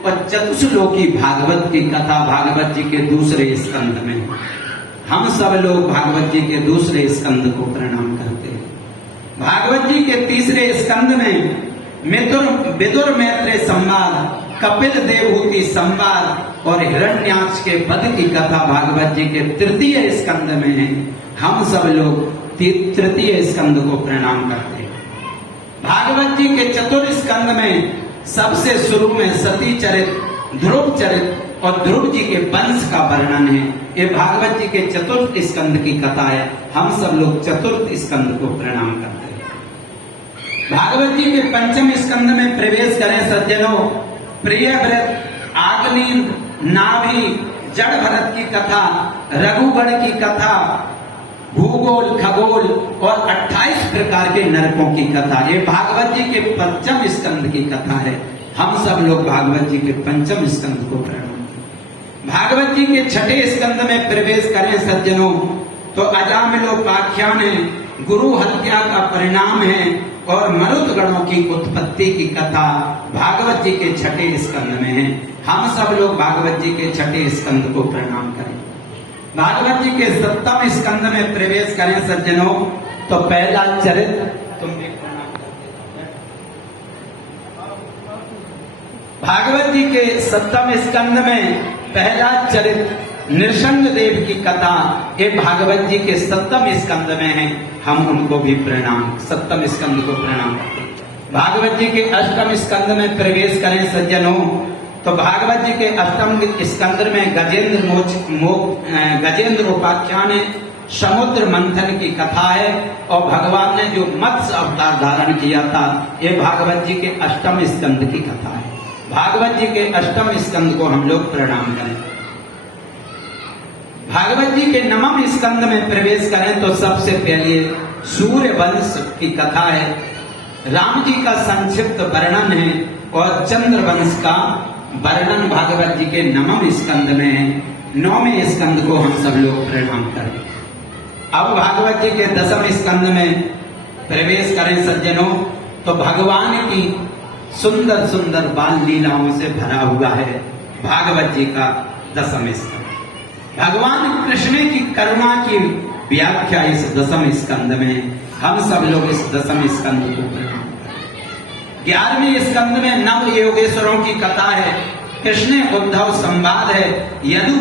और चतुश्लोकी भागवत की कथा भागवत जी के दूसरे स्कंद में। हम सब लोग भागवत जी के दूसरे स्कंद को प्रणाम करते हैं। भागवत जी के तीसरे स्कंद में विदुर मैत्रेय संवाद, कपिल देवहूति संवाद और हिरण्याक्ष के वध की कथा भागवत जी के तृतीय स्कंद में है। हम सब लोग तृतीय स्कंद को प्रणाम करते हैं। भागवत जी के चतुर्थ स्कंद में सबसे शुरू में सती चरित, ध्रुव चरित और ध्रुव जी के वंश का वर्णन है। ये भागवत जी के चतुर्थ स्कंद की कथा है। हम सब लोग चतुर्थ स्कंद को प्रणाम करते हैं। भागवत जी के पंचम स्कंद में प्रवेश करें सज्जनों। प्रियव्रत, आग्नेय, नाभि, जड़ भरत की कथा, रघुगण की कथा, भूगोल, खगोल और 28 प्रकार के नरकों की कथा, ये भागवत जी के पंचम स्कंद की कथा है। हम सब लोग भागवत जी के पंचम स्कंद को प्रणाम करें। भागवत जी के छठे स्कंद में प्रवेश करें सज्जनों तो अजामिलोपाख्यान है, गुरु हत्या का परिणाम है और मरुत गणों की उत्पत्ति की कथा भागवत जी के छठे स्कंद में है। हम सब लोग भागवत जी के छठे स्कंद को प्रणाम करें। भागवत जी के सप्तम स्कंद में प्रवेश करें सज्जनों तो पहला चरित्र, तुम भी प्रणाम करते। भागवत जी के सप्तम स्कंद में पहला चरित्र नृसिंह देव की कथा ये भागवत जी के सप्तम स्कंद में है। हम उनको भी प्रणाम, सप्तम स्कंद को प्रणाम करते हैं। भागवत जी के अष्टम स्कंद में प्रवेश करें सज्जनों तो भागवत जी के अष्टम स्कंद में गजेंद्र उपाख्यान है, समुद्र मंथन की कथा है और भगवान ने जो मत्स्य अवतार धारण किया था ये भागवत जी के अष्टम स्कंद की कथा है। भागवत जी के अष्टम स्कंद को हम लोग प्रणाम करें। भागवत जी के नवम स्कंद में प्रवेश करें तो सबसे पहले सूर्य वंश की कथा है, राम जी का संक्षिप्त वर्णन है और चंद्र वंश का वर्णन भागवत जी के नवम स्कंद में है। नौवें स्कंद को हम सब लोग प्रणाम करें। अब भागवत जी के दसम स्कंद में प्रवेश करें सज्जनों तो भगवान की सुंदर सुंदर बाल लीलाओं से भरा हुआ है भागवत जी का दसम स्कंद। भगवान कृष्ण की करुणा की व्याख्या इस दसम स्कंद में। हम सब लोग इस दसम स्कंद को प्रणाम करें। 11वें स्कंद में नव योगेश्वरों की कथा है, कृष्ण उद्धव संवाद है, यदु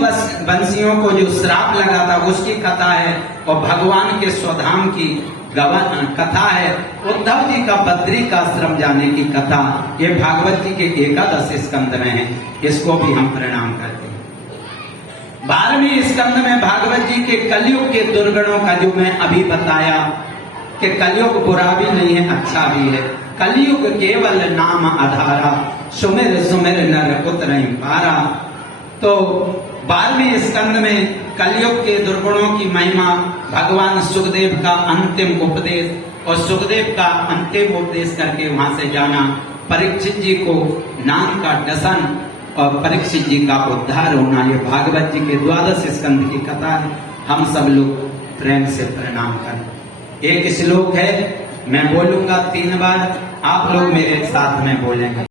वंशियों को जो श्राप लगा था उसकी कथा है और भगवान के स्वधाम की कथा है, उद्धव जी का बद्री का आश्रम जाने की कथा ये भागवत जी के एकादश स्कंद में है। इसको भी हम प्रणाम करते हैं। 12वें स्कंद में भागवत जी के कलयुग के दुर्गुणों का जो मैं अभी बताया कि कलयुग बुरा भी नहीं है अच्छा भी है, कलयुग केवल नाम आधारा, सुमिर सुमिर नर उतरई पारा। तो 12वें स्कंद में कलयुग के दुर्गुणों की महिमा, भगवान सुखदेव का अंतिम उपदेश और सुखदेव का अंतिम उपदेश करके वहां से जाना, परीक्षित जी को नाम का दसन और परीक्षित जी का उद्धार होना, ये भागवत जी के 12 स्कंद की कथा है। हम सब लोग प्रेम से प्रणाम करें। एक श्लोक है, मैं बोलूंगा 3 बार, आप लोग मेरे साथ में बोलेंगे।